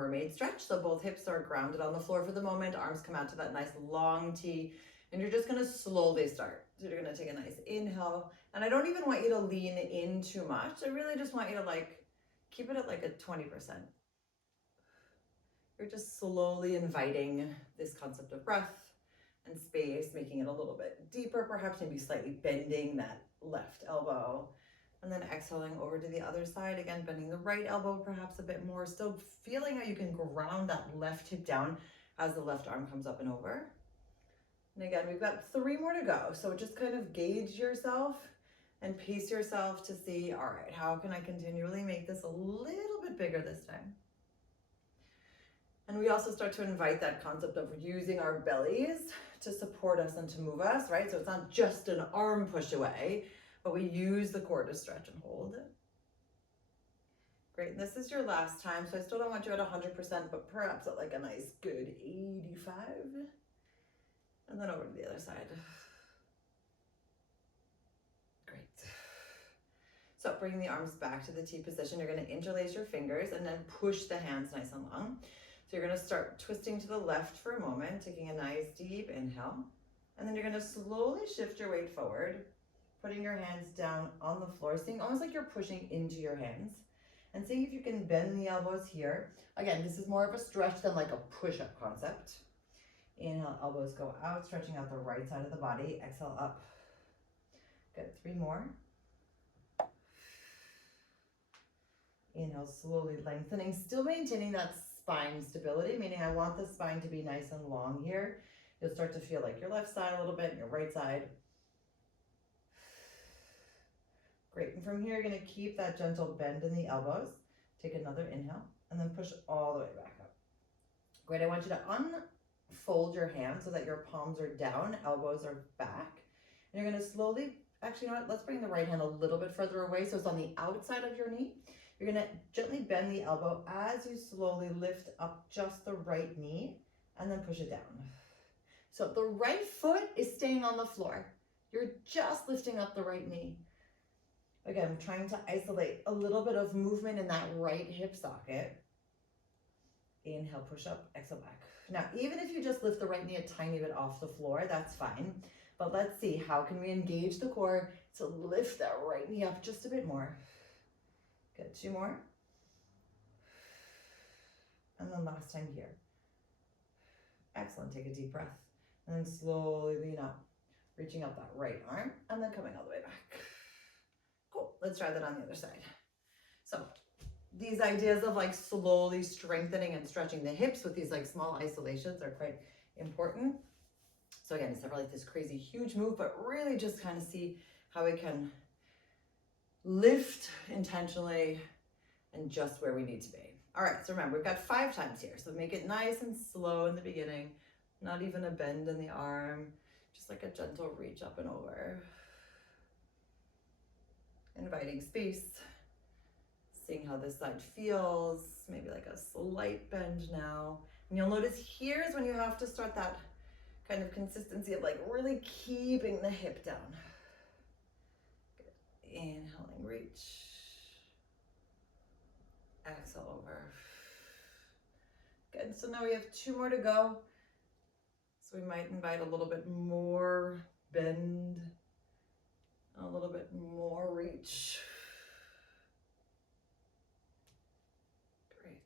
mermaid stretch. So both hips are grounded on the floor for the moment. Arms come out to that nice long T. And you're just going to slowly start. So you're going to take a nice inhale. And I don't even want you to lean in too much. I really just want you to like keep it at like a 20%. You're just slowly inviting this concept of breath and space, making it a little bit deeper, perhaps maybe slightly bending that left elbow. And then exhaling over to the other side. Again, bending the right elbow perhaps a bit more. Still feeling how you can ground that left hip down as the left arm comes up and over. And again, we've got 3 more to go. So just kind of gauge yourself and pace yourself to see, all right, how can I continually make this a little bit bigger this time? And we also start to invite that concept of using our bellies to support us and to move us, right? So it's not just an arm push away, but we use the core to stretch and hold. Great, and this is your last time, so I still don't want you at 100%, but perhaps at like a nice good 85. And then over to the other side. Great. So bring the arms back to the T position. You're going to interlace your fingers and then push the hands nice and long. So you're going to start twisting to the left for a moment, taking a nice deep inhale. And then you're going to slowly shift your weight forward, putting your hands down on the floor, seeing almost like you're pushing into your hands. And seeing if you can bend the elbows here. Again, this is more of a stretch than like a push-up concept. Inhale, elbows go out, stretching out the right side of the body. Exhale, up. Good, 3 more. Inhale, slowly lengthening, still maintaining that spine stability, meaning I want the spine to be nice and long here. You'll start to feel like your left side a little bit and your right side. Great, and from here, you're gonna keep that gentle bend in the elbows. Take another inhale, and then push all the way back up. Great, I want you to unfold your hands so that your palms are down, elbows are back. And you're gonna slowly, actually, you know what, let's bring the right hand a little bit further away so it's on the outside of your knee. You're gonna gently bend the elbow as you slowly lift up just the right knee and then push it down. So the right foot is staying on the floor. You're just lifting up the right knee. Again, trying to isolate a little bit of movement in that right hip socket. Inhale, push up, exhale back. Now, even if you just lift the right knee a tiny bit off the floor, that's fine. But let's see, how can we engage the core to lift that right knee up just a bit more? Good, 2 more. And then last time here. Excellent, take a deep breath. And then slowly lean up, reaching up that right arm, and then coming all the way back. Cool, let's try that on the other side. So these ideas of like slowly strengthening and stretching the hips with these like small isolations are quite important. So again, it's never like this crazy huge move, but really just kind of see how we can lift intentionally and just where we need to be. All right, so remember, we've got 5 times here. So make it nice and slow in the beginning, not even a bend in the arm, just like a gentle reach up and over. Inviting space, seeing how this side feels, maybe like a slight bend now. And you'll notice here is when you have to start that kind of consistency of like really keeping the hip down. Good. Inhaling, reach. Exhale over. Good, so now we have 2 more to go. So we might invite a little bit more bend, a little bit more reach. Great.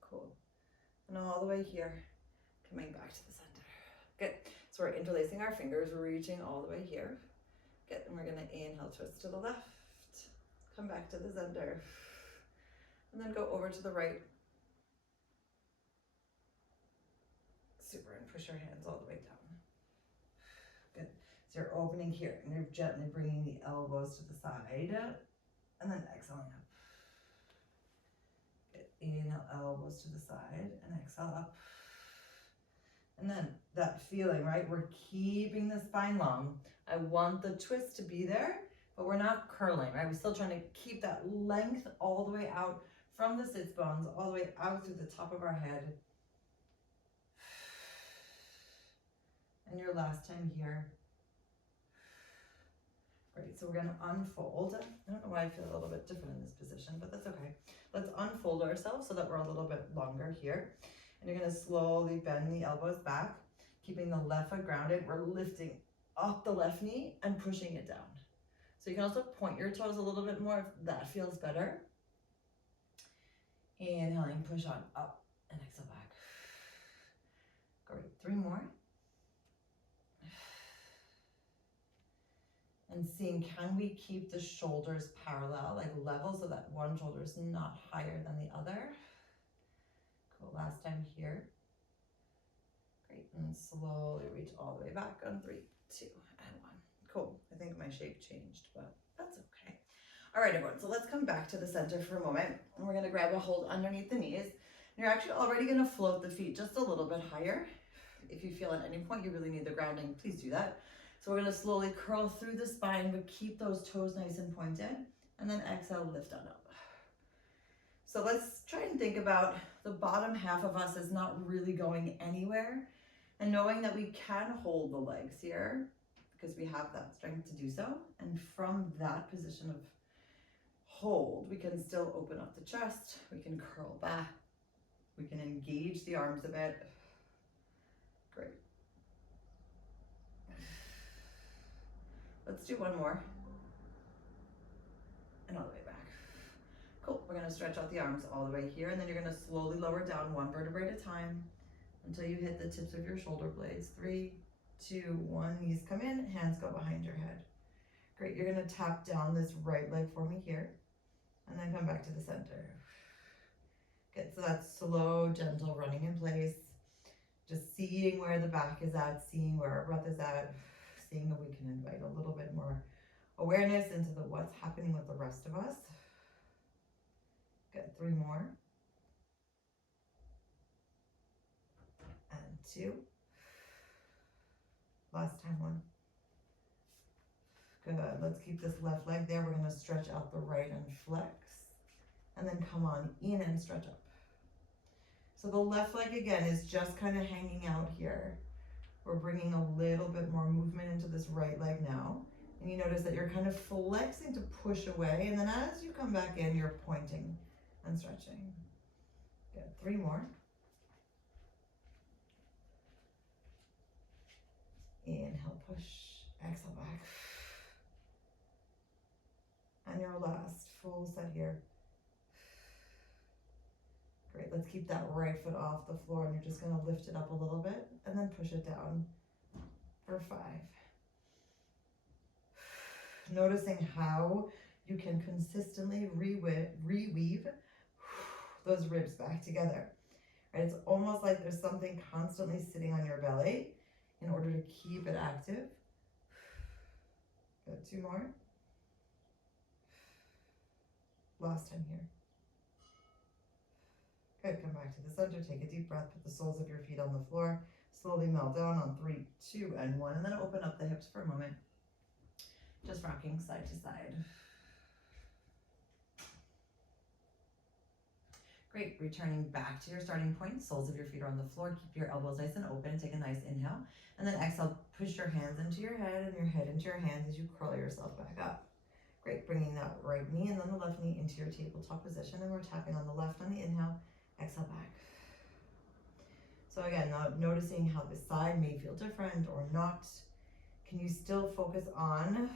Cool. And all the way here, coming back to the center. Good. So we're interlacing our fingers, reaching all the way here. Good, and we're gonna inhale, twist to the left, come back to the center, and then go over to the right. Super, and push your hands all the way down. Good, so you're opening here, and you're gently bringing the elbows to the side, and then exhaling up. Good, inhale, elbows to the side, and exhale up. And then that feeling, right? We're keeping the spine long. I want the twist to be there, but we're not curling, right? We're still trying to keep that length all the way out from the sits bones, all the way out through the top of our head. And your last time here. Great, so we're gonna unfold. I don't know why I feel a little bit different in this position, but that's okay. Let's unfold ourselves so that we're a little bit longer here. And you're gonna slowly bend the elbows back, keeping the left foot grounded. We're lifting up the left knee and pushing it down. So you can also point your toes a little bit more if that feels better. Inhaling, push on, up, and exhale back. Great, 3 more. And seeing, can we keep the shoulders parallel, like level, so that one shoulder is not higher than the other. Cool, last time here. Great, and slowly reach all the way back on 3, 2, and 1. Cool, I think my shape changed, but that's okay. All right, everyone, so let's come back to the center for a moment. And we're gonna grab a hold underneath the knees. And you're actually already gonna float the feet just a little bit higher. If you feel at any point you really need the grounding, please do that. So we're gonna slowly curl through the spine, but keep those toes nice and pointed. And then exhale, lift on up. So let's try and think about the bottom half of us is not really going anywhere. And knowing that we can hold the legs here because we have that strength to do so. And from that position of hold, we can still open up the chest, we can curl back, we can engage the arms a bit. Great. Let's do one more. And all the way back. Cool, we're gonna stretch out the arms all the way here, and then you're gonna slowly lower down 1 vertebrae at a time until you hit the tips of your shoulder blades. 3, 2, 1, knees come in, hands go behind your head. Great, you're gonna tap down this right leg for me here, and then come back to the center. Good, so that's slow, gentle running in place. Just seeing where the back is at, seeing where our breath is at, seeing if we can invite a little bit more awareness into the what's happening with the rest of us. Good, 3 more. And 2. Last time, 1. Good, let's keep this left leg there. We're gonna stretch out the right and flex. And then come on in and stretch up. So the left leg again is just kind of hanging out here. We're bringing a little bit more movement into this right leg now. And you notice that you're kind of flexing to push away. And then as you come back in, you're pointing and stretching. Good, 3 more. Inhale, push, exhale back. And your last full set here. Great, let's keep that right foot off the floor, and you're just gonna lift it up a little bit and then push it down for 5. Noticing how you can consistently reweave those ribs back together. Right? It's almost like there's something constantly sitting on your belly in order to keep it active. Good, 2 more. Last time here. Good, come back to the center, take a deep breath, put the soles of your feet on the floor, slowly melt down on 3, 2, and 1, and then open up the hips for a moment. Just rocking side to side. Great, returning back to your starting point, soles of your feet are on the floor, keep your elbows nice and open, take a nice inhale, and then exhale, push your hands into your head and your head into your hands as you curl yourself back up. Great, bringing that right knee and then the left knee into your tabletop position, and we're tapping on the left on the inhale, exhale back. So again, now noticing how the side may feel different or not. Can you still focus on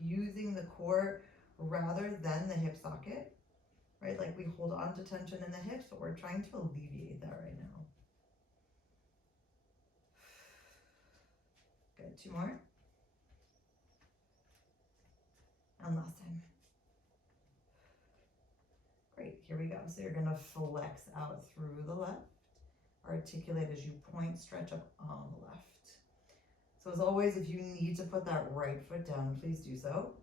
using the core rather than the hip socket? Right, like we hold on to tension in the hips, but we're trying to alleviate that right now. Good, 2 more. And last time. Great, here we go. So you're gonna flex out through the left, articulate as you point, stretch up on the left. So as always, if you need to put that right foot down, please do so.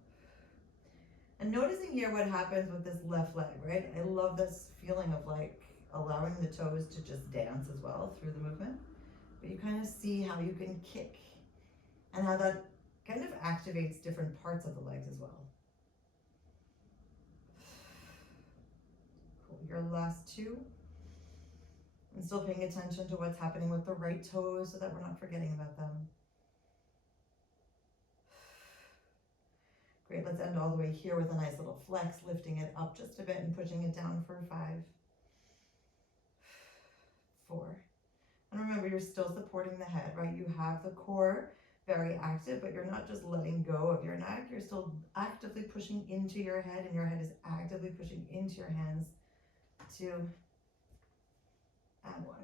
And noticing here what happens with this left leg, right? I love this feeling of like allowing the toes to just dance as well through the movement. But you kind of see how you can kick and how that kind of activates different parts of the legs as well. Cool, your last 2. I'm still paying attention to what's happening with the right toes so that we're not forgetting about them. Great, let's end all the way here with a nice little flex, lifting it up just a bit and pushing it down for 5, 4. And remember, you're still supporting the head, right? You have the core very active, but you're not just letting go of your neck. You're still actively pushing into your head, and your head is actively pushing into your hands. 2 and 1.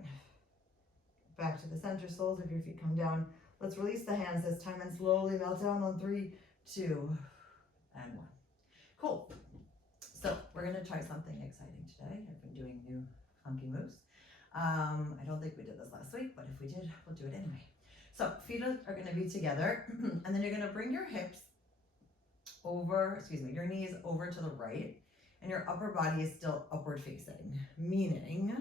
Back to the center, soles of your feet come down. Let's release the hands this time and slowly melt down on 3, 2 and 1. Cool. So we're going to try something exciting today. I've been doing new funky moves. I don't think we did this last week, but if we did, we'll do it anyway. So feet are going to be together, and then you're going to bring your hips over, your knees over to the right, and your upper body is still upward facing, meaning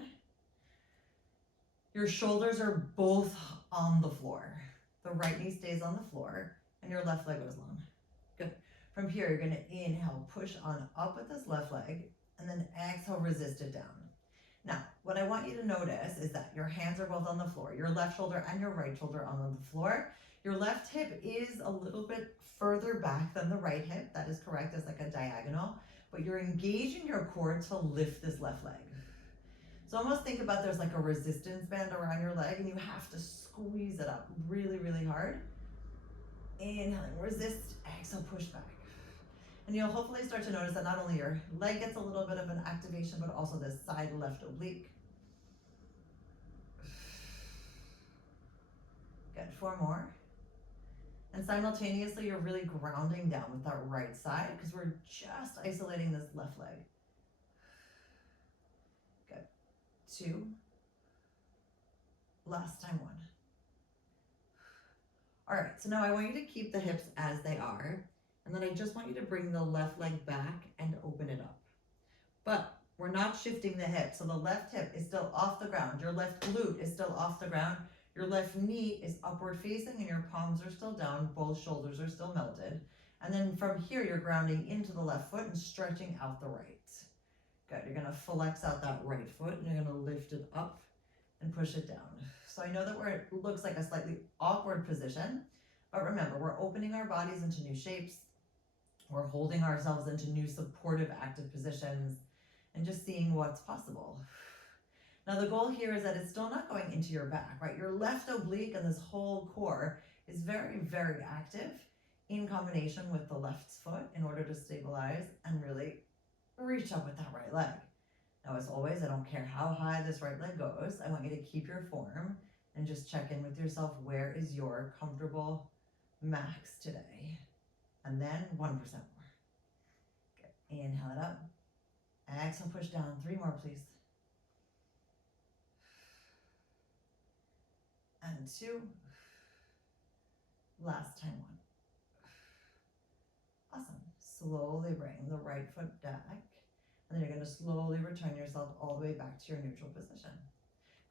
your shoulders are both on the floor. The right knee stays on the floor, and your left leg goes long. Good. From here, you're going to inhale, push on up with this left leg, and then exhale, resist it down. Now, what I want you to notice is that your hands are both on the floor, your left shoulder and your right shoulder on the floor. Your left hip is a little bit further back than the right hip. That is correct, it's like a diagonal, but you're engaging your core to lift this left leg. So almost think about there's like a resistance band around your leg, and you have to squeeze it up really, really hard. Inhaling, resist, exhale, push back. And you'll hopefully start to notice that not only your leg gets a little bit of an activation, but also this side left oblique. Good, 4 more. And simultaneously, you're really grounding down with that right side because we're just isolating this left leg. Good, 2. Last time, 1. All right, so now I want you to keep the hips as they are. And then I just want you to bring the left leg back and open it up. But we're not shifting the hip. So the left hip is still off the ground. Your left glute is still off the ground. Your left knee is upward facing and your palms are still down. Both shoulders are still melted. And then from here, you're grounding into the left foot and stretching out the right. Good. You're going to flex out that right foot and you're going to lift it up and push it down. So I know that it looks like a slightly awkward position, but remember, we're opening our bodies into new shapes. We're holding ourselves into new supportive active positions and just seeing what's possible. Now the goal here is that it's still not going into your back, right? Your left oblique and this whole core is very, very active in combination with the left foot in order to stabilize and really reach up with that right leg. Now as always, I don't care how high this right leg goes. I want you to keep your form and just check in with yourself. Where is your comfortable max today? And then 1% more. Good. Inhale it up. Exhale, push down. 3 more, please. And 2. Last time, 1. Awesome. Slowly bring the right foot back. And then you're going to slowly return yourself all the way back to your neutral position.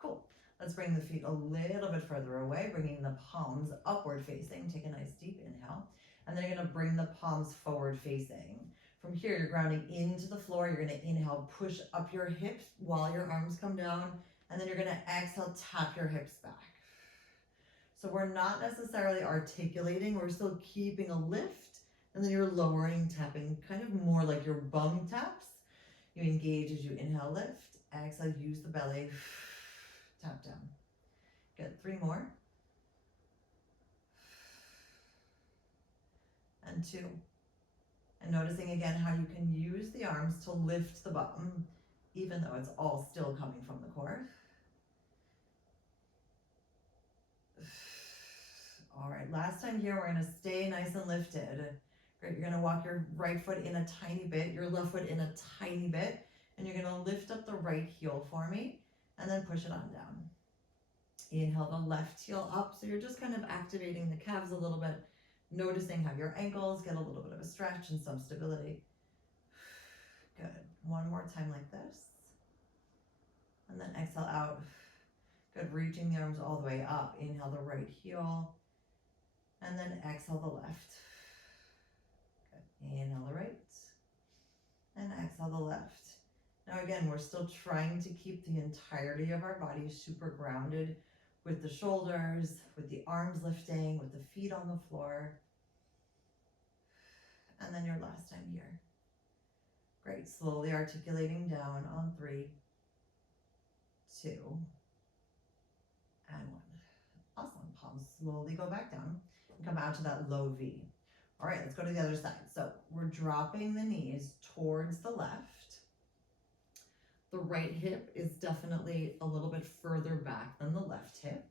Cool. Let's bring the feet a little bit further away, bringing the palms upward facing. Take a nice deep inhale. And then you're going to bring the palms forward facing. From here, you're grounding into the floor. You're going to inhale, push up your hips while your arms come down. And then you're going to exhale, tap your hips back. So we're not necessarily articulating. We're still keeping a lift. And then you're lowering, tapping, kind of more like your bum taps. You engage as you inhale, lift. Exhale, use the belly. Tap down. Good. 3 more. And 2. And noticing again how you can use the arms to lift the bum, even though it's all still coming from the core. All right, last time here, we're going to stay nice and lifted. Great, you're going to walk your right foot in a tiny bit, your left foot in a tiny bit, and you're going to lift up the right heel for me, and then push it on down. Inhale the left heel up, so you're just kind of activating the calves a little bit, noticing how your ankles get a little bit of a stretch and some stability. Good. 1 more time like this. And then exhale out. Good. Reaching the arms all the way up. Inhale the right heel. And then exhale the left. Good. Inhale the right. And exhale the left. Now again, we're still trying to keep the entirety of our body super grounded with the shoulders, with the arms lifting, with the feet on the floor. and then your last time here. Great, slowly articulating down on 3, 2, and 1. Awesome, palms slowly go back down and come out to that low V. All right, let's go to the other side. So we're dropping the knees towards the left. The right hip is definitely a little bit further back than the left hip.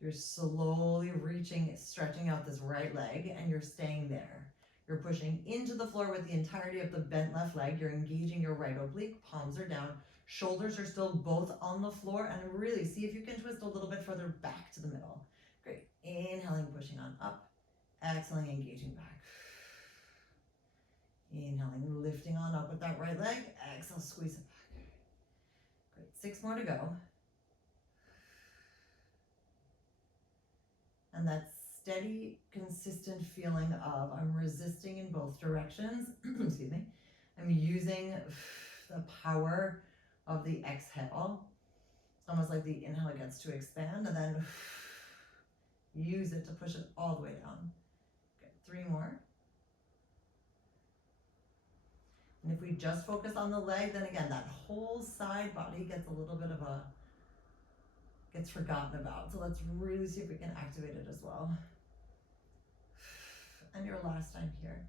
You're slowly reaching, stretching out this right leg, and you're staying there. You're pushing into the floor with the entirety of the bent left leg. You're engaging your right oblique, palms are down, shoulders are still both on the floor, and really see if you can twist a little bit further back to the middle. Great, inhaling, pushing on up, exhaling, engaging back. Inhaling, lifting on up with that right leg, exhale, squeeze it back. Great, 6 more to go. And that steady, consistent feeling of I'm resisting in both directions. Excuse me. I'm using the power of the exhale. It's almost like the inhale gets to expand, and then use it to push it all the way down. Okay, 3 more. And if we just focus on the leg, then again, that whole side body gets a little bit of gets forgotten about. So let's really see if we can activate it as well. And your last time here.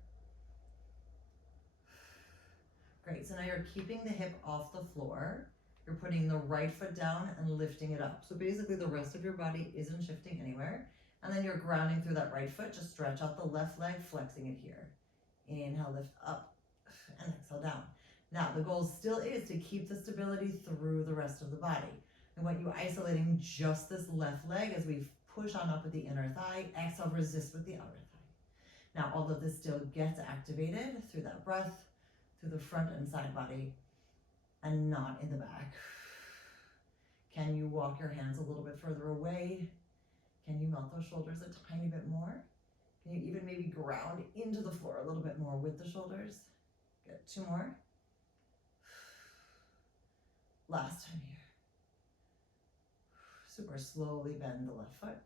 Great, so now you're keeping the hip off the floor. You're putting the right foot down and lifting it up. So basically the rest of your body isn't shifting anywhere. And then you're grounding through that right foot. Just stretch out the left leg, flexing it here. Inhale, lift up, and exhale down. Now the goal still is to keep the stability through the rest of the body. I want you isolating just this left leg as we push on up with the inner thigh. Exhale, resist with the outer thigh. Now all of this still gets activated through that breath, through the front and side body, and not in the back. Can you walk your hands a little bit further away? Can you melt those shoulders a tiny bit more? Can you even maybe ground into the floor a little bit more with the shoulders? Good, 2 more. Last time here. Super slowly bend the left foot,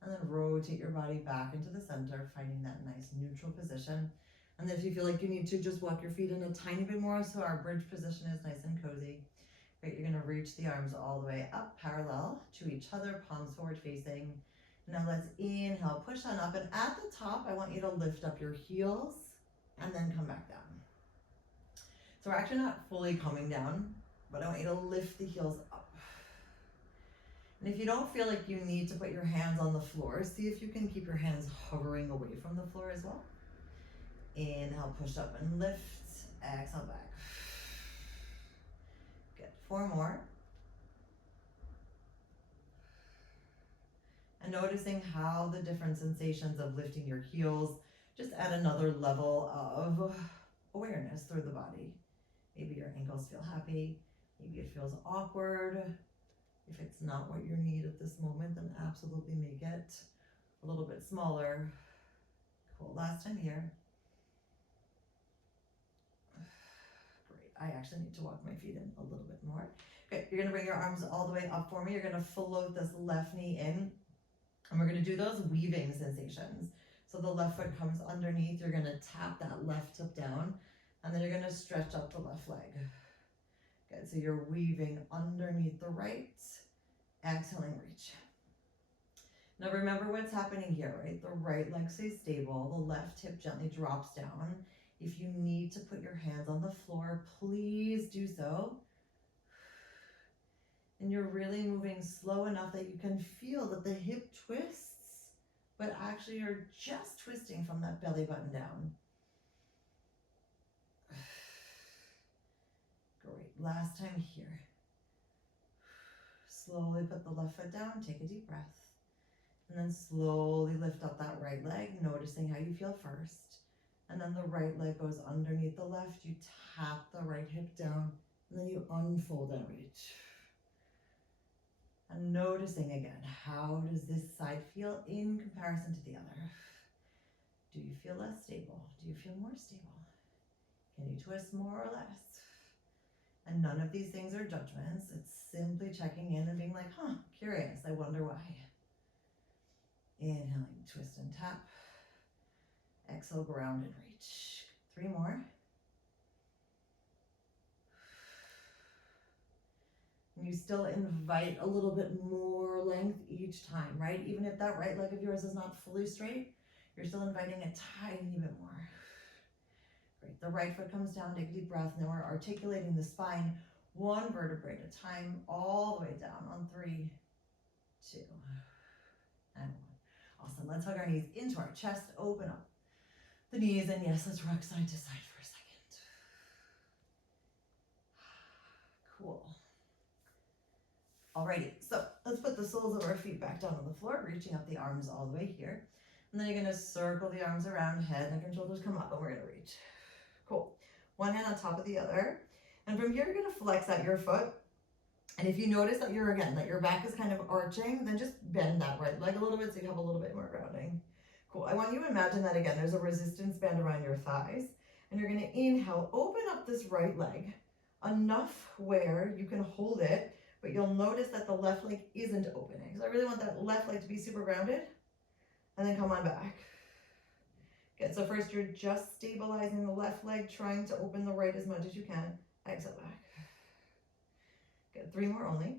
and then rotate your body back into the center, finding that nice neutral position. And then if you feel like you need to, just walk your feet in a tiny bit more so our bridge position is nice and cozy. Great, you're gonna reach the arms all the way up, parallel to each other, palms forward facing. Now let's inhale, push on up, and at the top, I want you to lift up your heels and then come back down. So we're actually not fully coming down, but I want you to lift the heels up. And if you don't feel like you need to put your hands on the floor, see if you can keep your hands hovering away from the floor as well. Inhale, push up and lift, exhale back. Good, 4 more. And noticing how the different sensations of lifting your heels just add another level of awareness through the body. Maybe your ankles feel happy, maybe it feels awkward. If it's not what you need at this moment, then absolutely make it a little bit smaller. Cool, last time here. Great, I actually need to walk my feet in a little bit more. Okay, you're gonna bring your arms all the way up for me. You're gonna float this left knee in, and we're gonna do those weaving sensations. So the left foot comes underneath, you're gonna tap that left hip down, and then you're gonna stretch up the left leg. Good, so you're weaving underneath the right, exhaling, reach. Now remember what's happening here, right? The right leg stays stable, the left hip gently drops down. If you need to put your hands on the floor, please do so. And you're really moving slow enough that you can feel that the hip twists, but actually you're just twisting from that belly button down. Great, last time here. Slowly put the left foot down, take a deep breath. And then slowly lift up that right leg, noticing how you feel first. And then the right leg goes underneath the left, you tap the right hip down, and then you unfold and reach. And noticing again, how does this side feel in comparison to the other? Do you feel less stable? Do you feel more stable? Can you twist more or less? And none of these things are judgments. It's simply checking in and being like, curious, I wonder why. Inhaling, twist and tap. Exhale, ground and reach. 3 more. And you still invite a little bit more length each time, right? Even if that right leg of yours is not fully straight, you're still inviting a tiny bit more. Great, the right foot comes down, take a deep breath, and then we're articulating the spine one vertebrae at a time, all the way down on 3, 2, and 1. Awesome, let's hug our knees into our chest, open up the knees, and yes, let's rock side to side for a second. Cool. Alrighty, so let's put the soles of our feet back down on the floor, reaching up the arms all the way here. And then you're gonna circle the arms around, head, neck, and shoulders come up, and we're gonna reach. Cool. One hand on top of the other. And from here, you're gonna flex out your foot. And if you notice that that your back is kind of arching, then just bend that right leg a little bit so you have a little bit more grounding. Cool, I want you to imagine that again, there's a resistance band around your thighs. And you're gonna inhale, open up this right leg enough where you can hold it, but you'll notice that the left leg isn't opening. So I really want that left leg to be super grounded. And then come on back. Good, so first you're just stabilizing the left leg, trying to open the right as much as you can. Exhale back. Good, 3 more only.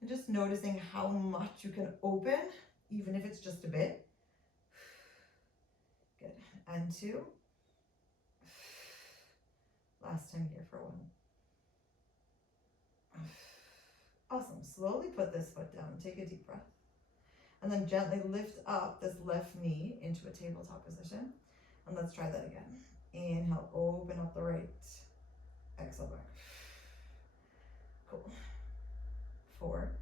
And just noticing how much you can open, even if it's just a bit. Good, and 2. Last time here for 1. Awesome, slowly put this foot down, take a deep breath. And then gently lift up this left knee into a tabletop position. And let's try that again. Inhale, open up the right. Exhale back. Cool. 4,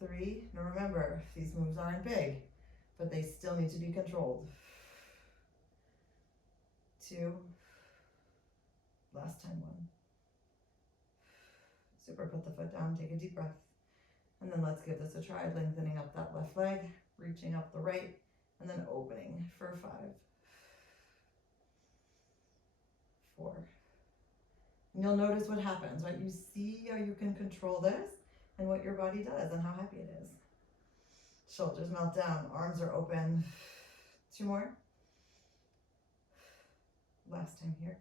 3. Now remember, these moves aren't big, but they still need to be controlled. 2. Last time, 1. Super, put the foot down, take a deep breath. And then let's give this a try, lengthening up that left leg, reaching up the right, and then opening for 5, 4. And you'll notice what happens, right? You see how you can control this and what your body does and how happy it is. Shoulders melt down, arms are open. 2 more. Last time here.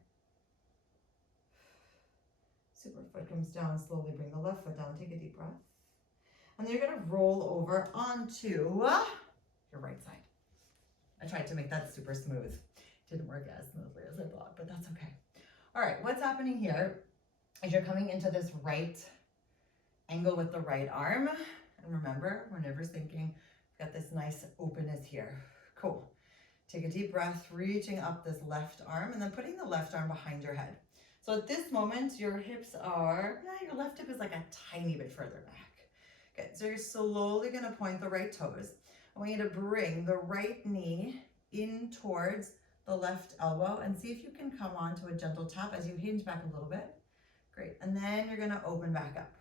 Super, foot comes down, slowly bring the left foot down, take a deep breath. And then you're gonna roll over onto your right side. I tried to make that super smooth. Didn't work as smoothly as I thought, but that's okay. All right, what's happening here is you're coming into this right angle with the right arm. And remember, we're never thinking, we've got this nice openness here. Cool. Take a deep breath, reaching up this left arm and then putting the left arm behind your head. So at this moment, your hips are, your left hip is like a tiny bit further back. Okay, so you're slowly gonna point the right toes. I want you to bring the right knee in towards the left elbow and see if you can come on to a gentle tap as you hinge back a little bit. Great, and then you're gonna open back up.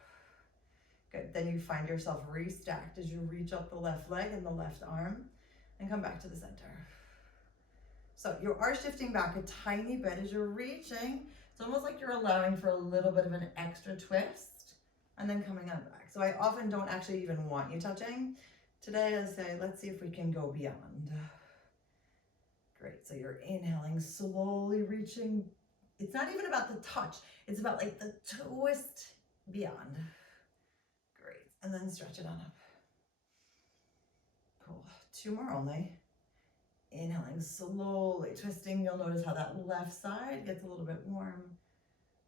Good, then you find yourself restacked as you reach up the left leg and the left arm and come back to the center. So you are shifting back a tiny bit as you're reaching. It's almost like you're allowing for a little bit of an extra twist and then coming on back. So I often don't actually even want you touching. Today I say, let's see if we can go beyond. Great, so you're inhaling, slowly reaching. It's not even about the touch. It's about like the twist beyond. Great, and then stretch it on up. Cool, 2 more only. Inhaling, slowly twisting. You'll notice how that left side gets a little bit warm,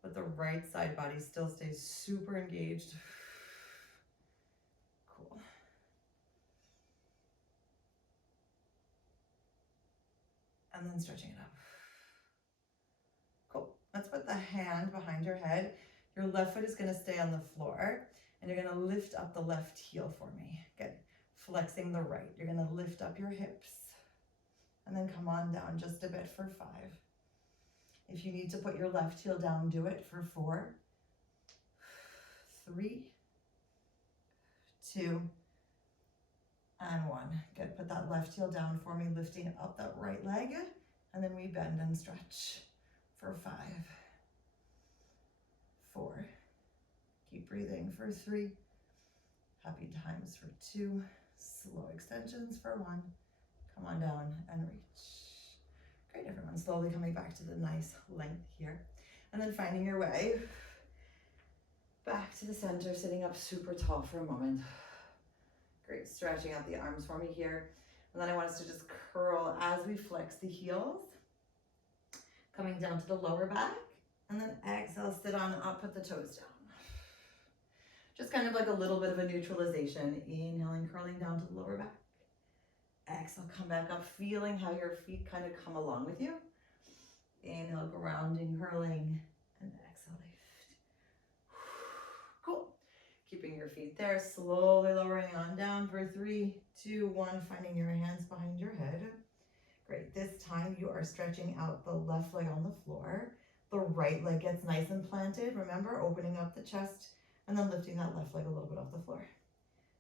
but the right side body still stays super engaged. Cool. And then stretching it up. Cool. Let's put the hand behind your head. Your left foot is going to stay on the floor, and you're going to lift up the left heel for me. Good. Flexing the right. You're going to lift up your hips. And then come on down just a bit for 5. If you need to put your left heel down, do it for 4, 3, 2, and 1. Good, put that left heel down for me, lifting up that right leg, and then we bend and stretch for 5, 4, keep breathing for 3, happy times for 2, Slow extensions for 1. Come on down and reach. Great, everyone. Slowly coming back to the nice length here. And then finding your way back to the center, sitting up super tall for a moment. Great, stretching out the arms for me here. And then I want us to just curl as we flex the heels. Coming down to the lower back. And then exhale, sit on up, put the toes down. Just kind of like a little bit of a neutralization. Inhaling, curling down to the lower back. Exhale, come back up, feeling how your feet kind of come along with you. Inhale, grounding, curling, and exhale, lift. Cool. Keeping your feet there, slowly lowering on down for 3, 2, 1, finding your hands behind your head. Great. This time you are stretching out the left leg on the floor. The right leg gets nice and planted. Remember, opening up the chest and then lifting that left leg a little bit off the floor.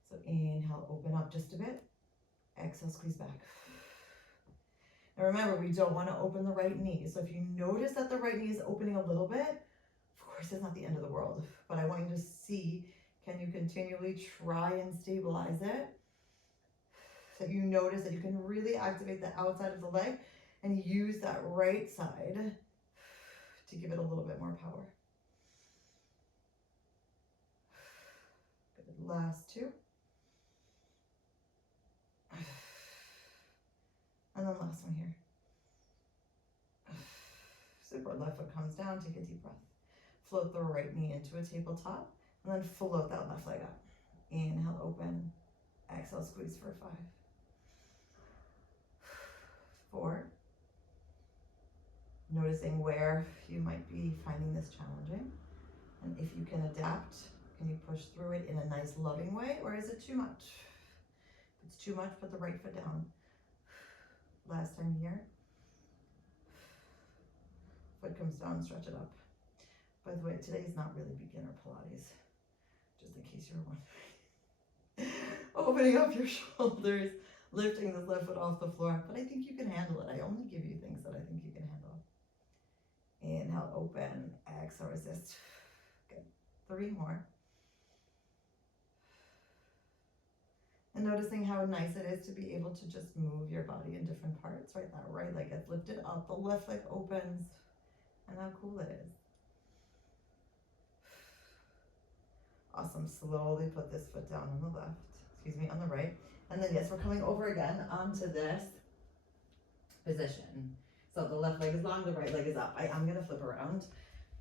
So inhale, open up just a bit. Exhale, squeeze back. Now remember, we don't want to open the right knee. So if you notice that the right knee is opening a little bit, of course, it's not the end of the world, but I want you to see, can you continually try and stabilize it? So you notice that you can really activate the outside of the leg and use that right side to give it a little bit more power. Good. Last 2. And then last one here. Super. Left foot comes down. Take a deep breath. Float the right knee into a tabletop. And then float that left leg up. Inhale, open. Exhale, squeeze for 5. 4. Noticing where you might be finding this challenging. And if you can adapt, can you push through it in a nice loving way, or is it too much? If it's too much, put the right foot down. Last time here. Foot comes down, stretch it up. By the way, today is not really beginner Pilates, just in case you're wondering. Opening up your shoulders, lifting this left foot off the floor, but I think you can handle it. I only give you things that I think you can handle. Inhale, open, exhale, resist. Good. 3 more. And noticing how nice it is to be able to just move your body in different parts, right? That right leg gets lifted up, the left leg opens, and how cool it is. Awesome. Slowly put this foot down on the left, on the right. And then yes, we're coming over again onto this position. So the left leg is long, the right leg is up. I'm gonna flip around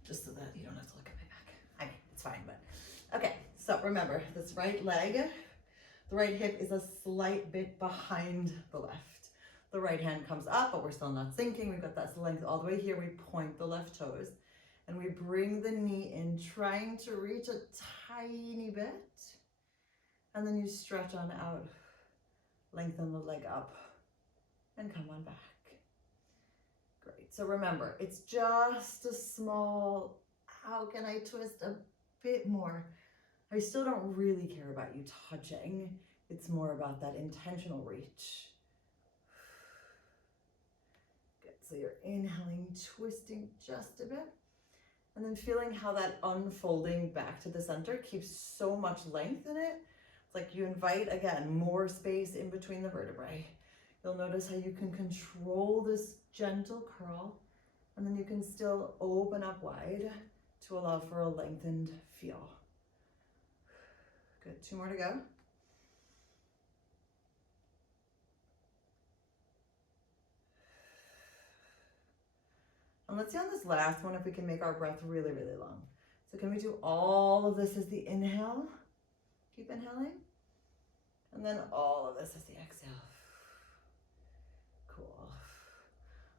just so that you don't have to look at my back. I mean, it's fine, but okay. So remember, this right leg, the right hip is a slight bit behind the left. The right hand comes up, but we're still not sinking. We've got that length all the way here. We point the left toes and we bring the knee in, trying to reach a tiny bit. And then you stretch on out, lengthen the leg up and come on back. Great. So remember, it's just a small, how can I twist a bit more? I still don't really care about you touching. It's more about that intentional reach. Good. So you're inhaling, twisting just a bit, and then feeling how that unfolding back to the center keeps so much length in it. It's like you invite, again, more space in between the vertebrae. You'll notice how you can control this gentle curl, and then you can still open up wide to allow for a lengthened feel. Good, 2 more to go. And let's see on this last one if we can make our breath really, really long. So can we do all of this as the inhale? Keep inhaling. And then all of this as the exhale. Cool.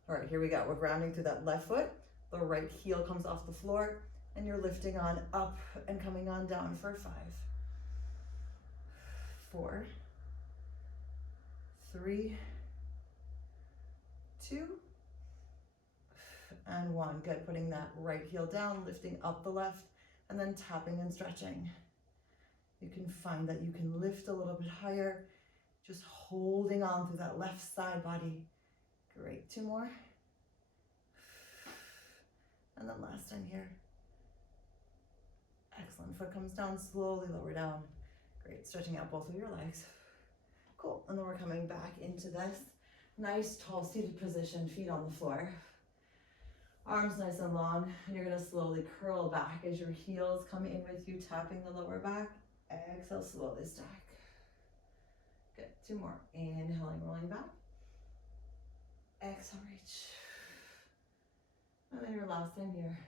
All right, here we go. We're grounding through that left foot. The right heel comes off the floor and you're lifting on up and coming on down for 5. 4, 3, 2, and 1. Good. Putting that right heel down, lifting up the left, and then tapping and stretching. You can find that you can lift a little bit higher, just holding on through that left side body. Great. 2 more. And then last time here. Excellent. Foot comes down, slowly lower down. Great. Stretching out both of your legs. Cool, and then we're coming back into this nice tall seated position, feet on the floor. Arms nice and long, and you're gonna slowly curl back as your heels come in with you, tapping the lower back. Exhale, slowly stack. Good, 2 more. Inhaling, rolling back. Exhale, reach. And then your last time here.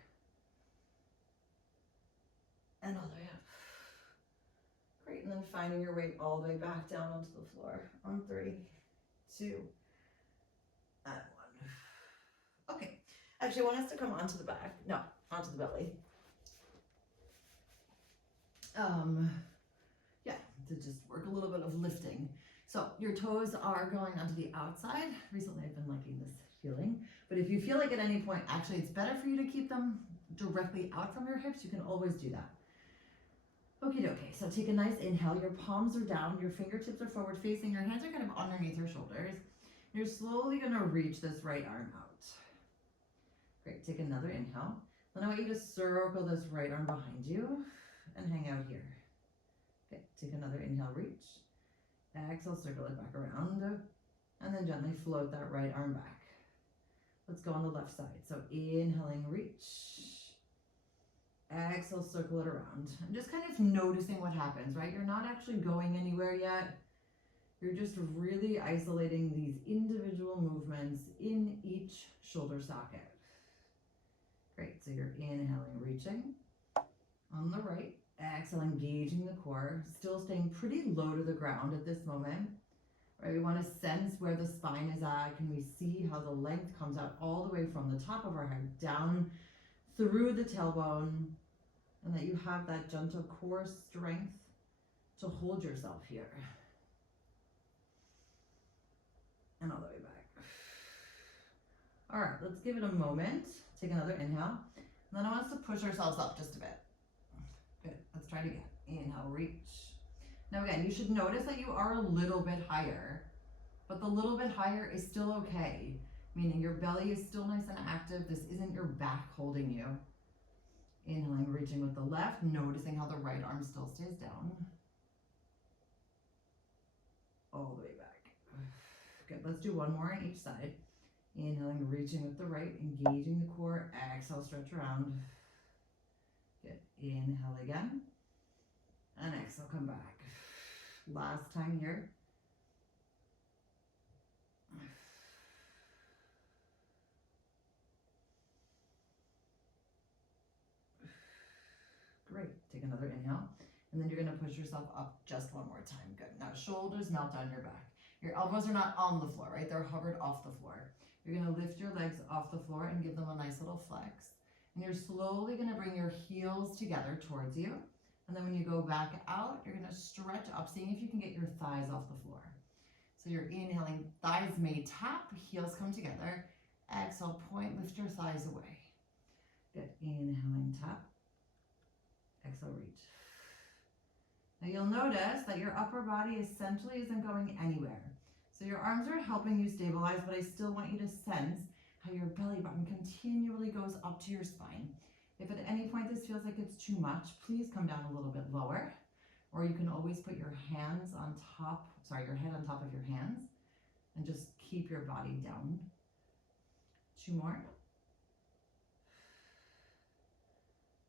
And all the way up. Great, and then finding your way all the way back down onto the floor. On 3, 2, and 1. Okay, actually I want us to come onto the back. No, onto the belly. Yeah, to just work a little bit of lifting. So your toes are going onto the outside. Recently I've been liking this feeling, but if you feel like at any point, actually it's better for you to keep them directly out from your hips, you can always do that. Okie dokie, so take a nice inhale, your palms are down, your fingertips are forward facing, your hands are kind of underneath your shoulders. You're slowly gonna reach this right arm out. Great, take another inhale. Then I want you to circle this right arm behind you and hang out here. Okay, take another inhale, reach. Exhale, circle it back around, and then gently float that right arm back. Let's go on the left side. So inhaling, reach. Exhale, circle it around. I'm just kind of noticing what happens, right? You're not actually going anywhere yet. You're just really isolating these individual movements in each shoulder socket. Great, so you're inhaling, reaching. On the right, exhale, engaging the core, still staying pretty low to the ground at this moment. Right, we want to sense where the spine is at. Can we see how the length comes out all the way from the top of our head down through the tailbone, and that you have that gentle core strength to hold yourself here. And all the way back. All right, let's give it a moment. Take another inhale. And then I want us to push ourselves up just a bit. Good, let's try it again. Inhale, reach. Now again, you should notice that you are a little bit higher, but the little bit higher is still okay, meaning your belly is still nice and active. This isn't your back holding you. Inhaling, reaching with the left, noticing how the right arm still stays down. All the way back. Good, let's do one more on each side. Inhaling, reaching with the right, engaging the core. Exhale, stretch around. Good, inhale again. And exhale, come back. Last time here. Great, take another inhale. And then you're gonna push yourself up just one more time. Good, now shoulders melt down your back. Your elbows are not on the floor, right? They're hovered off the floor. You're gonna lift your legs off the floor and give them a nice little flex. And you're slowly gonna bring your heels together towards you. And then when you go back out, you're gonna stretch up, seeing if you can get your thighs off the floor. So you're inhaling, thighs may tap, heels come together. Exhale, point, lift your thighs away. Good, inhaling, tap. Exhale, reach. Now you'll notice that your upper body essentially isn't going anywhere. So your arms are helping you stabilize, but I still want you to sense how your belly button continually goes up to your spine. If at any point this feels like it's too much, please come down a little bit lower, or you can always put your hands on top, your head on top of your hands, and just keep your body down. 2 more.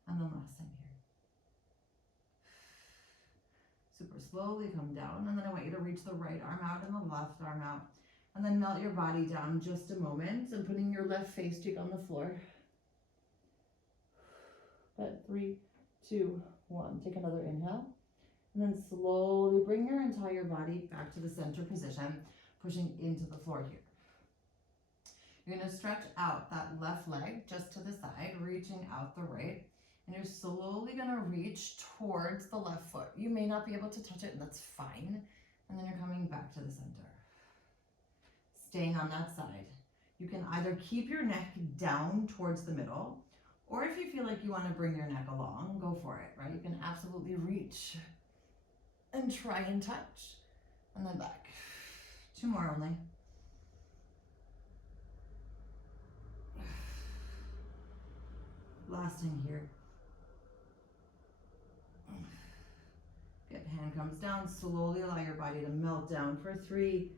And then last time here. Super slowly come down, and then I want you to reach the right arm out and the left arm out, and then melt your body down just a moment, and putting your left face cheek on the floor. But 3, 2, 1. Take another inhale, and then slowly bring your entire body back to the center position, pushing into the floor here. You're going to stretch out that left leg just to the side, reaching out the right. And you're slowly going to reach towards the left foot. You may not be able to touch it, and that's fine. And then you're coming back to the center. Staying on that side. You can either keep your neck down towards the middle, or if you feel like you want to bring your neck along, go for it, right? You can absolutely reach and try and touch. And then back. 2 more only. Last in here. Good, hand comes down. Slowly allow your body to melt down for 3,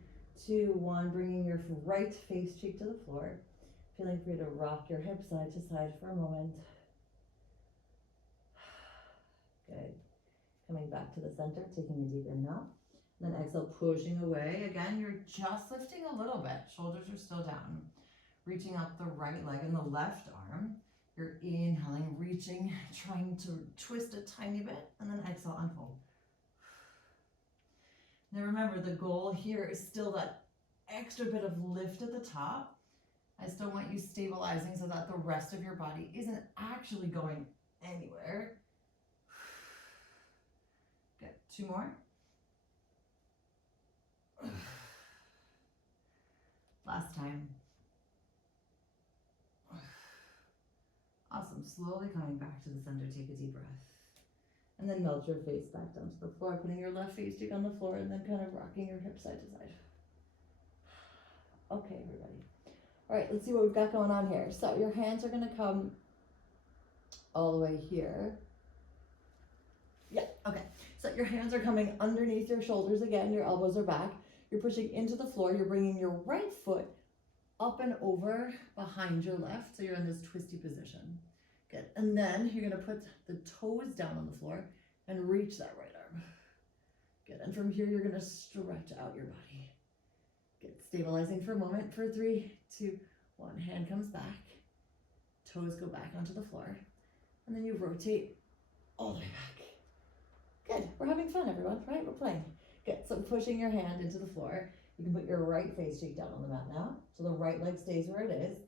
2, 1. Bringing your right face cheek to the floor. Feeling free to rock your hips side to side for a moment. Good. Coming back to the center, taking a deep inhale. Then exhale, pushing away. Again, you're just lifting a little bit. Shoulders are still down. Reaching up the right leg and the left arm. You're inhaling, reaching, trying to twist a tiny bit, and then exhale, unfold. Now remember, the goal here is still that extra bit of lift at the top. I still want you stabilizing so that the rest of your body isn't actually going anywhere. Good, 2 more. Last time. Awesome, slowly coming back to the center, take a deep breath. And then melt your face back down to the floor, putting your left face cheek on the floor and then kind of rocking your hips side to side. Okay, everybody. All right, let's see what we've got going on here. So your hands are gonna come all the way here. Yeah, okay. So your hands are coming underneath your shoulders again, your elbows are back. You're pushing into the floor, you're bringing your right foot up and over behind your left, so you're in this twisty position. Good, and then you're gonna put the toes down on the floor and reach that right arm. Good, and from here you're gonna stretch out your body. Good, stabilizing for a moment for 3, 2, 1. Hand comes back, toes go back onto the floor, and then you rotate all the way back. Good, we're having fun, everyone, right? We're playing. Good, so pushing your hand into the floor. You can put your right face cheek down on the mat now. So the right leg stays where it is.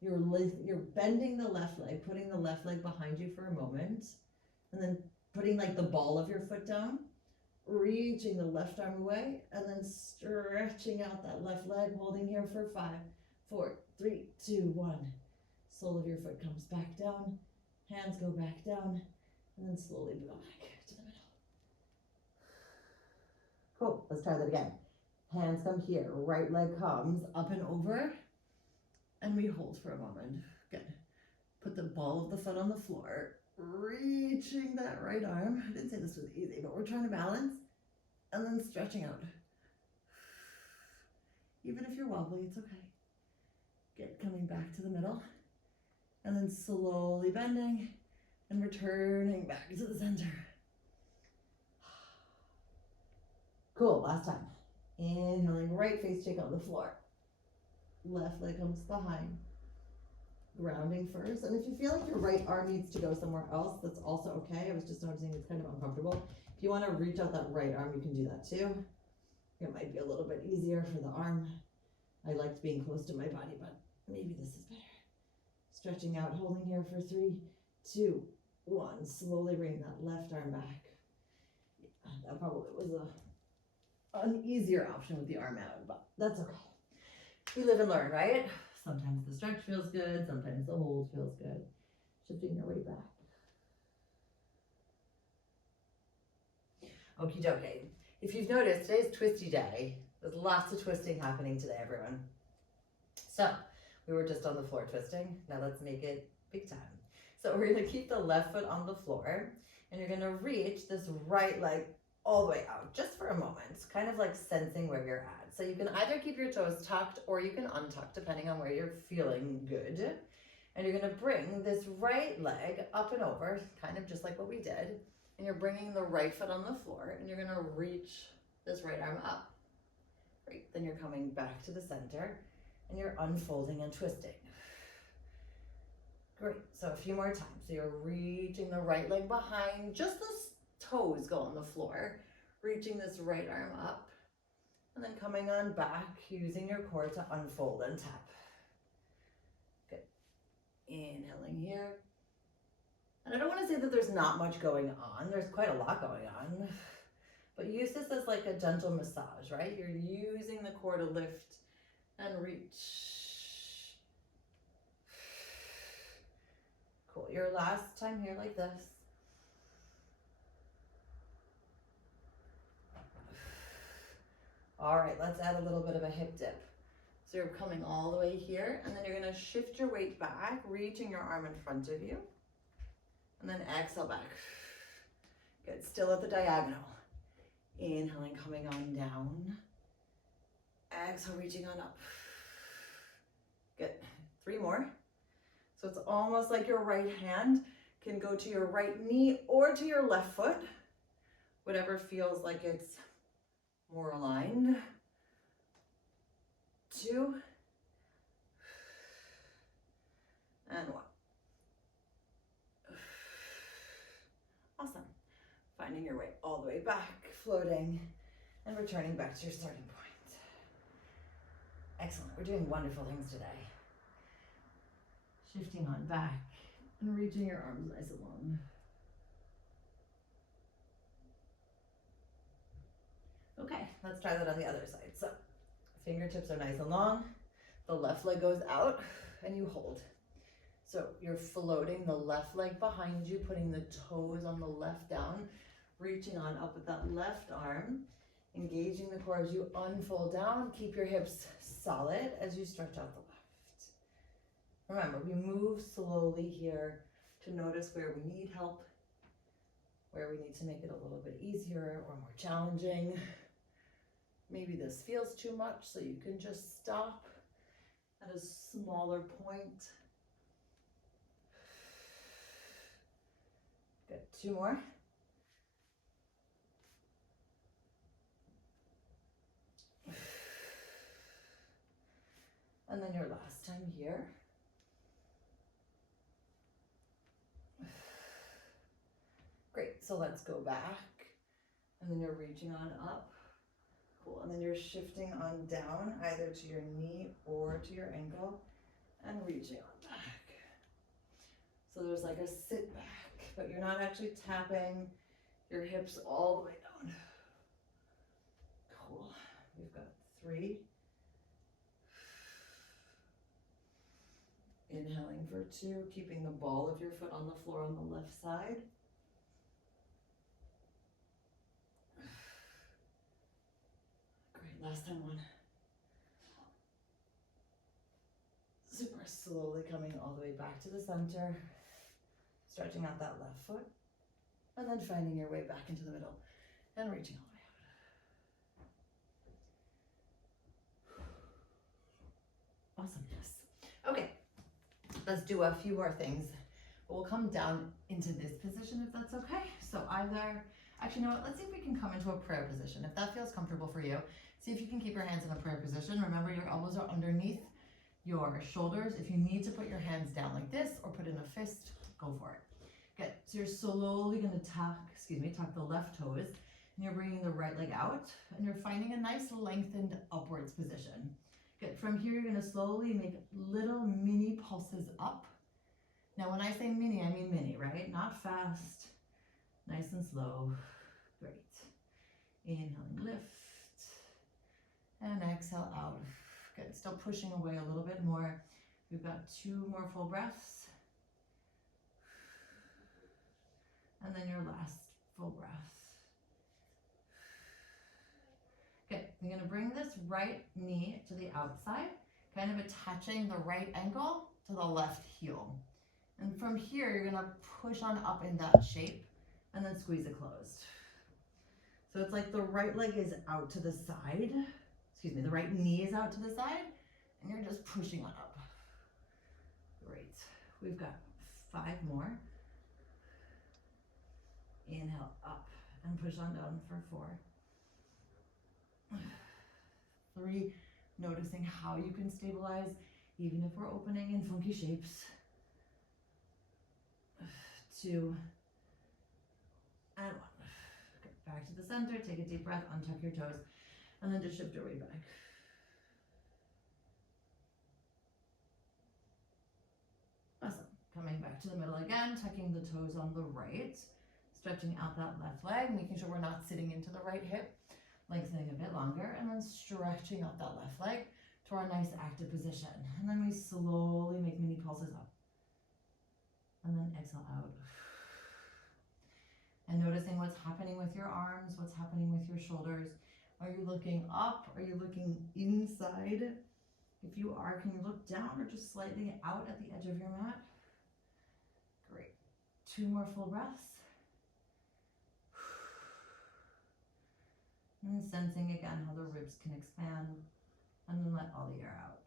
You're bending the left leg, putting the left leg behind you for a moment, and then putting like the ball of your foot down, reaching the left arm away, and then stretching out that left leg, holding here for 5, 4, 3, 2, 1. Sole of your foot comes back down, hands go back down, and then slowly go back to the middle. Cool, let's try that again. Hands come here, right leg comes up and over, and we hold for a moment. Good. Put the ball of the foot on the floor, reaching that right arm. I didn't say this was easy, but we're trying to balance, and then stretching out. Even if you're wobbly, it's okay. Good, coming back to the middle, and then slowly bending, and returning back to the center. Cool, last time. Inhaling, right face cheek on the floor. Left leg comes behind. Grounding first. And if you feel like your right arm needs to go somewhere else, that's also okay. I was just noticing it's kind of uncomfortable. If you want to reach out that right arm, you can do that too. It might be a little bit easier for the arm. I liked being close to my body, but maybe this is better. Stretching out, holding here for 3, 2, 1. Slowly bring that left arm back. Yeah, that probably was an easier option with the arm out, but that's okay. We live and learn, right? Sometimes the stretch feels good, sometimes the hold feels good. Shifting your weight back. Okie dokie. If you've noticed, today's twisty day. There's lots of twisting happening today, everyone. So, we were just on the floor twisting. Now let's make it big time. So we're gonna keep the left foot on the floor, and you're gonna reach this right leg all the way out, just for a moment, kind of like sensing where you're at. So you can either keep your toes tucked or you can untuck, depending on where you're feeling good. And you're gonna bring this right leg up and over, kind of just like what we did. And you're bringing the right foot on the floor, and you're gonna reach this right arm up. Great, then you're coming back to the center, and you're unfolding and twisting. Great, so a few more times. So you're reaching the right leg behind, just the toes go on the floor, reaching this right arm up, and then coming on back, using your core to unfold and tap. Good. Inhaling here. And I don't want to say that there's not much going on. There's quite a lot going on. But use this as like a gentle massage, right? You're using the core to lift and reach. Cool. Your last time here like this. All right, let's add a little bit of a hip dip. So you're coming all the way here, and then you're gonna shift your weight back, reaching your arm in front of you, and then exhale back. Good, still at the diagonal. Inhaling, coming on down. Exhale, reaching on up. Good. 3 more. So it's almost like your right hand can go to your right knee or to your left foot, whatever feels like it's more aligned. 2 and 1. Awesome. Finding your way all the way back, floating, and returning back to your starting point. Excellent. We're doing wonderful things today. Shifting on back and reaching your arms nice and long. Okay, let's try that on the other side. So, fingertips are nice and long. The left leg goes out and you hold. So you're floating the left leg behind you, putting the toes on the left down, reaching on up with that left arm, engaging the core as you unfold down. Keep your hips solid as you stretch out the left. Remember, we move slowly here to notice where we need help, where we need to make it a little bit easier or more challenging. Maybe this feels too much, so you can just stop at a smaller point. Good. 2 more. And then your last time here. Great. So let's go back. And then you're reaching on up. Cool. And then you're shifting on down, either to your knee or to your ankle, and reaching on back. So there's like a sit back, but you're not actually tapping your hips all the way down. Cool. We've got 3. Inhaling for 2, keeping the ball of your foot on the floor on the left side. Great, last time 1. Super slowly coming all the way back to the center, stretching out that left foot, and then finding your way back into the middle and reaching all the way out. Awesomeness. Okay, let's do a few more things. We'll come down into this position if that's okay. So either, actually, you know what, let's see if we can come into a prayer position. If that feels comfortable for you, see if you can keep your hands in a prayer position. Remember, your elbows are underneath your shoulders. If you need to put your hands down like this or put in a fist, go for it. Good. So you're slowly going to tuck the left toes, and you're bringing the right leg out, and you're finding a nice lengthened upwards position. Good. From here, you're going to slowly make little mini pulses up. Now, when I say mini, I mean mini, right? Not fast, nice and slow. Great. Inhaling, lift, and exhale out. Good. Still pushing away a little bit more. We've got 2 more full breaths. And then your last full breath. Good. You're going to bring this right knee to the outside, kind of attaching the right ankle to the left heel. And from here, you're going to push on up in that shape and then squeeze it closed. So it's like the right leg is out to the side. The right knee is out to the side, and you're just pushing on up. Great. We've got 5 more. Inhale up and push on down for 4. 3, noticing how you can stabilize even if we're opening in funky shapes. 2 and 1. Get back to the center, take a deep breath, untuck your toes, and then just shift your way back. Awesome. Coming back to the middle again, tucking the toes on the right, stretching out that left leg, making sure we're not sitting into the right hip, lengthening a bit longer, and then stretching out that left leg to our nice active position. And then we slowly make mini pulses up. And then exhale out. And noticing what's happening with your arms, what's happening with your shoulders. Are you looking up? Are you looking inside? If you are, can you look down or just slightly out at the edge of your mat? Great. 2 more full breaths. And sensing again how the ribs can expand, and then let all the air out.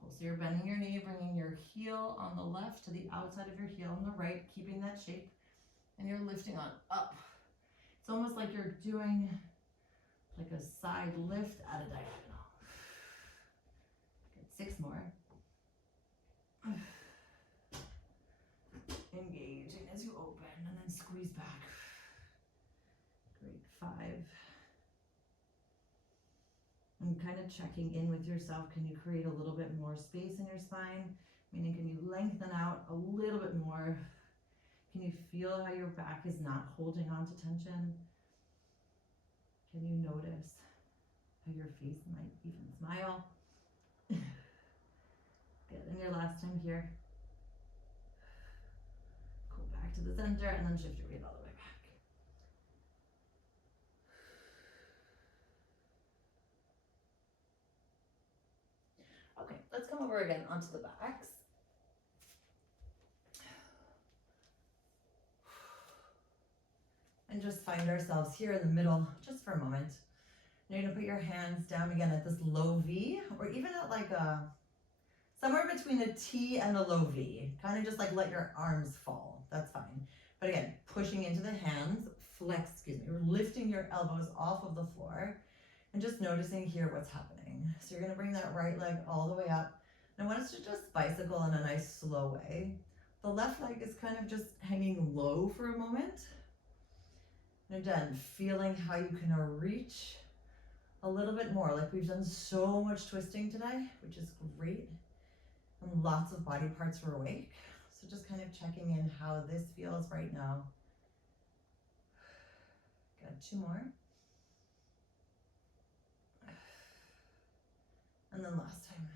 Cool, so you're bending your knee, bringing your heel on the left to the outside of your heel on the right, keeping that shape, and you're lifting on up. It's almost like you're doing like a side lift at a diagonal. Good, 6 more. Engaging as you open and then squeeze back. Great, 5. And kind of checking in with yourself. Can you create a little bit more space in your spine? Meaning, can you lengthen out a little bit more? Can you feel how your back is not holding on to tension? Can you notice how your face might even smile? Good, and your last time here. Go back to the center and then shift your weight all the way back. Okay, let's come over again onto the backs. And just find ourselves here in the middle, just for a moment. And you're gonna put your hands down again at this low V, or even at like a, somewhere between a T and a low V. Kind of just like let your arms fall, that's fine. But again, pushing into the hands, you're lifting your elbows off of the floor, and just noticing here what's happening. So you're gonna bring that right leg all the way up. And I want us to just bicycle in a nice slow way. The left leg is kind of just hanging low for a moment. And again, feeling how you can reach a little bit more. Like we've done so much twisting today, which is great. And lots of body parts were awake. So just kind of checking in how this feels right now. Good, 2 more. And then last time.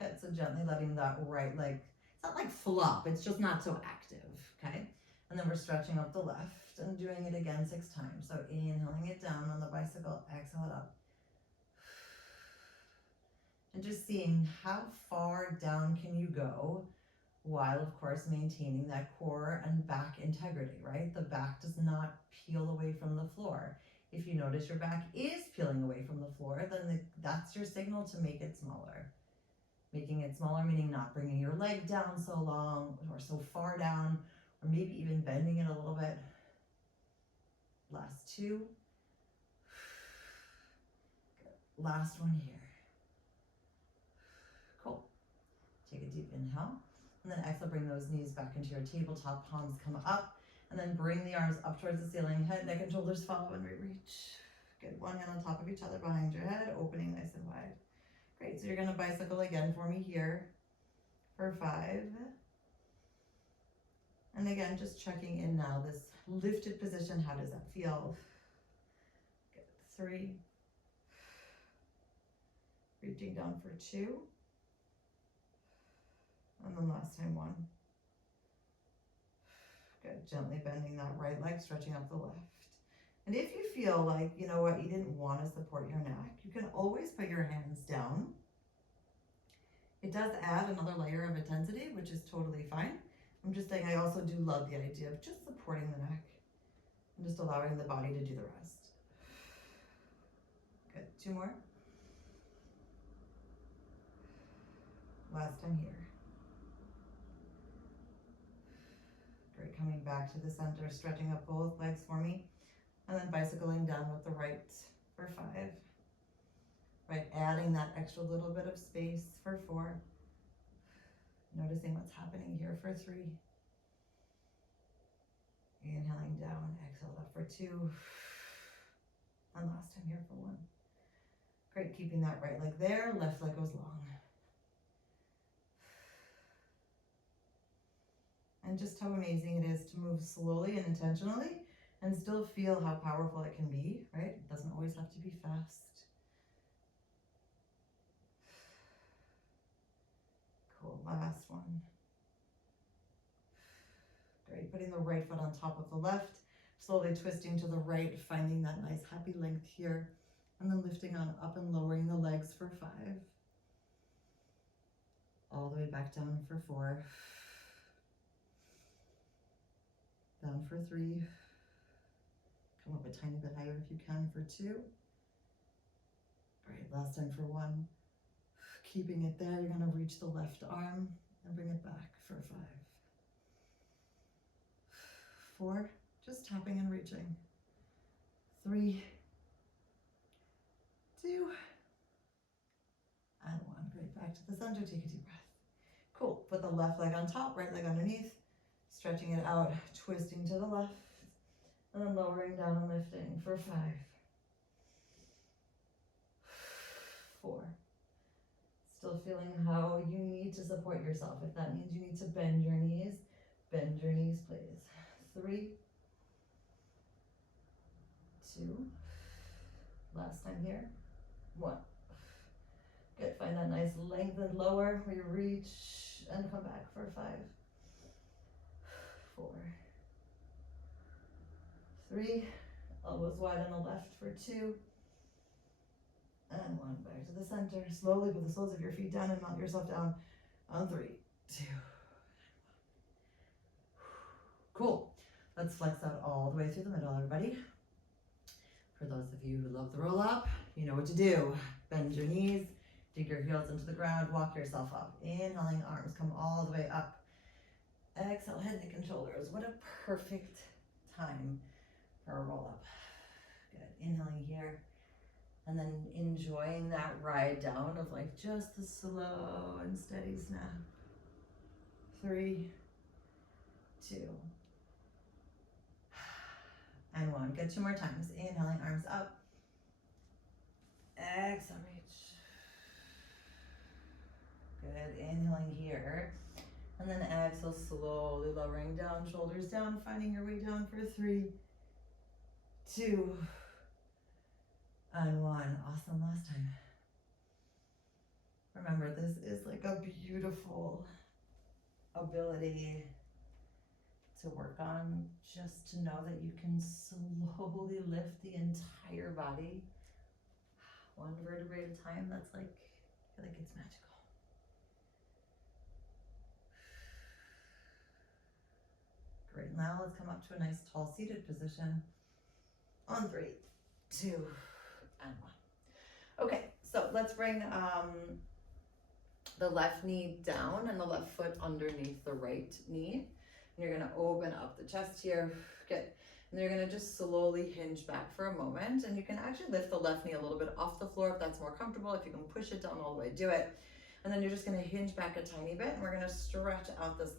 Good, so gently letting that right leg, it's not like flop, it's just not so active, okay? And then we're stretching up the left and doing it again 6 times. So inhaling it down on the bicycle, exhale it up. And just seeing how far down can you go while, of course, maintaining that core and back integrity, right? The back does not peel away from the floor. If you notice your back is peeling away from the floor, then that's your signal to make it smaller. Making it smaller meaning not bringing your leg down so long or so far down, or maybe even bending it a little bit. Last 2. Good. Last one here. Cool. Take a deep inhale. And then exhale, bring those knees back into your tabletop, palms come up. And then bring the arms up towards the ceiling. Head, neck, and shoulders follow when we reach. Good, one hand on top of each other behind your head, opening nice and wide. Great, so you're gonna bicycle again for me here for 5. And again, just checking in now, this lifted position, how does that feel? Good, 3. Reaching down for 2. And then last time 1. Good, gently bending that right leg, stretching out the left. And if you feel like, you know what, you didn't want to support your neck, you can always put your hands down. It does add another layer of intensity, which is totally fine. I'm just saying I also do love the idea of just supporting the neck and just allowing the body to do the rest. Good, 2 more. Last time here. Great, coming back to the center, stretching up both legs for me, and then bicycling down with the right for 5. Right, adding that extra little bit of space for 4. Noticing what's happening here for 3. Inhaling down, exhale up for 2. And last time here for 1. Great, keeping that right leg there, left leg goes long. And just how amazing it is to move slowly and intentionally and still feel how powerful it can be, right? It doesn't always have to be fast. Cool, last one. Great, putting the right foot on top of the left, slowly twisting to the right, finding that nice happy length here, and then lifting on up and lowering the legs for 5. All the way back down for 4. Down for 3. Come up a tiny bit higher if you can for 2. Great, last time for 1. Keeping it there, you're gonna reach the left arm and bring it back for 5. 4, just tapping and reaching. 3, 2, and 1. Great, back to the center, take a deep breath. Cool, put the left leg on top, right leg underneath, stretching it out, twisting to the left, and then lowering down and lifting for 5, 4. Still feeling how you need to support yourself. If that means you need to bend your knees, please. 3, 2, last time here, 1. Good, find that nice lengthened lower where you reach and come back for 5, 4, 3, elbows wide on the left for 2, and 1, back to the center. Slowly put the soles of your feet down and mount yourself down on 3, 2, and 1. Cool. Let's flex out all the way through the middle, everybody. For those of you who love the roll up, you know what to do. Bend your knees, dig your heels into the ground, walk yourself up. Inhaling, arms come all the way up. Exhale, head, neck, and shoulders. What a perfect time for a roll up. Good. Inhaling here. And then enjoying that ride down of like just the slow and steady snap. 3, 2, and 1. Good, 2 more times. Inhaling, arms up. Exhale, reach. Good, inhaling here. And then exhale, slowly lowering down, shoulders down, finding your way down for 3, 2, and 1. Awesome, last time. Remember, this is like a beautiful ability to work on, just to know that you can slowly lift the entire body, 1 vertebrae at a time. That's like, I feel like it's magical. Great, now let's come up to a nice tall seated position on 3, 2, and 1. Okay, so let's bring the left knee down and the left foot underneath the right knee. And you're gonna open up the chest here. Good. And you're gonna just slowly hinge back for a moment. And you can actually lift the left knee a little bit off the floor if that's more comfortable. If you can push it down all the way, do it. And then you're just gonna hinge back a tiny bit, and we're gonna stretch out this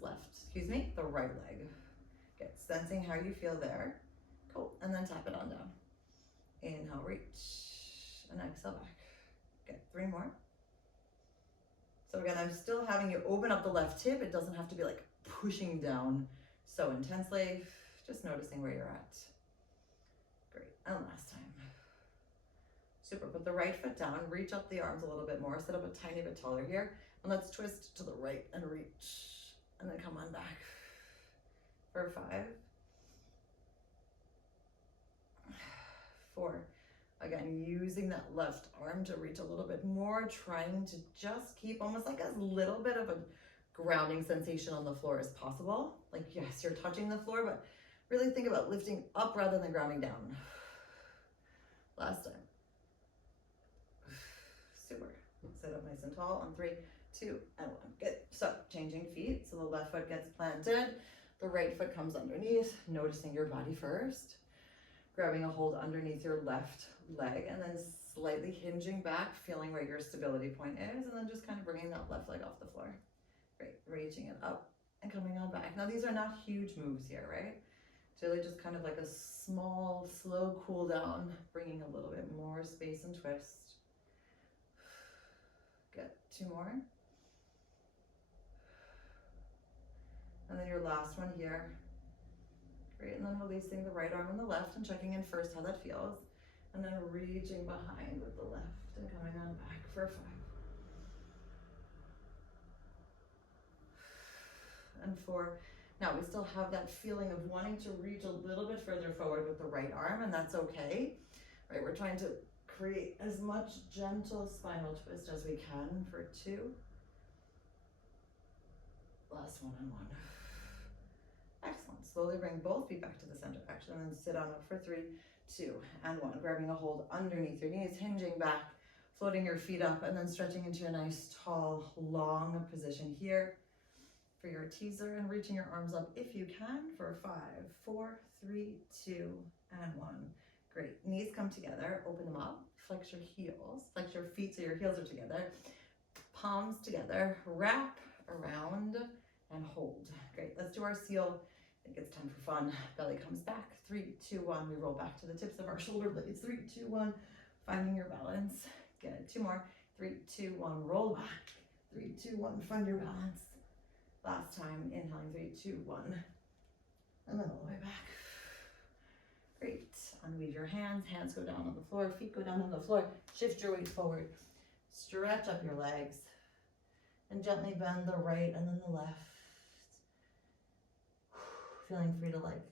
the right leg. Good, sensing how you feel there. Cool, and then tap it on down. Inhale, reach, and exhale back. Good, 3 more. So again, I'm still having you open up the left hip. It doesn't have to be like pushing down so intensely, just noticing where you're at. Great, and last time. Super, put the right foot down, reach up the arms a little bit more, sit up a tiny bit taller here, and let's twist to the right and reach, and then come on back for 5, 4, again, using that left arm to reach a little bit more, trying to just keep almost like a little bit of a grounding sensation on the floor as possible. Like, yes, you're touching the floor, but really think about lifting up rather than grounding down. Last time. Super. Sit up nice and tall on 3, 2, and 1. Good. So changing feet. So the left foot gets planted. The right foot comes underneath, noticing your body first. Grabbing a hold underneath your left leg and then slightly hinging back, feeling where your stability point is, and then just kind of bringing that left leg off the floor. Great, reaching it up and coming on back. Now these are not huge moves here, right? It's really just kind of like a small, slow cool down, bringing a little bit more space and twist. Good, 2 more. And then your last one here. Great, and then releasing the right arm and the left and checking in first how that feels. And then reaching behind with the left and coming on back for 5. And 4. Now we still have that feeling of wanting to reach a little bit further forward with the right arm, and that's okay. Right, we're trying to create as much gentle spinal twist as we can for 2. Last one and 1. Excellent. Slowly bring both feet back to the center. Actually, and then sit on up for 3, 2, and 1. Grabbing a hold underneath your knees, hinging back, floating your feet up, and then stretching into a nice, tall, long position here for your teaser, and reaching your arms up if you can for 5, 4, 3, 2, and 1. Great. Knees come together, open them up, flex your heels, flex your feet so your heels are together, palms together, wrap around and hold. Great. Let's do our seal. I think it's time for fun. Belly comes back. 3, 2, 1. We roll back to the tips of our shoulder blades. 3, 2, 1. Finding your balance. Good. 2 more. 3, 2, 1. Roll back. 3, 2, 1. Find your balance. Last time. Inhaling. 3, 2, 1. And then all the way back. Great. Unweave your hands. Hands go down on the floor. Feet go down on the floor. Shift your weight forward. Stretch up your legs. And gently bend the right and then the left. Feeling free to, like,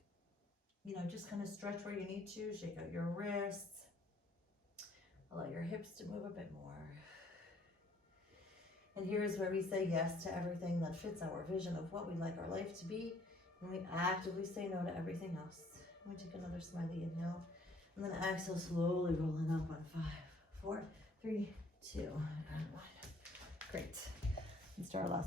you know, just kind of stretch where you need to. Shake out your wrists. Allow your hips to move a bit more. And here is where we say yes to everything that fits our vision of what we'd like our life to be. And we actively say no to everything else. And we take another smiley inhale. And then exhale, slowly rolling up on 5, 4, 3, 2, and 1. Great. Let's do our last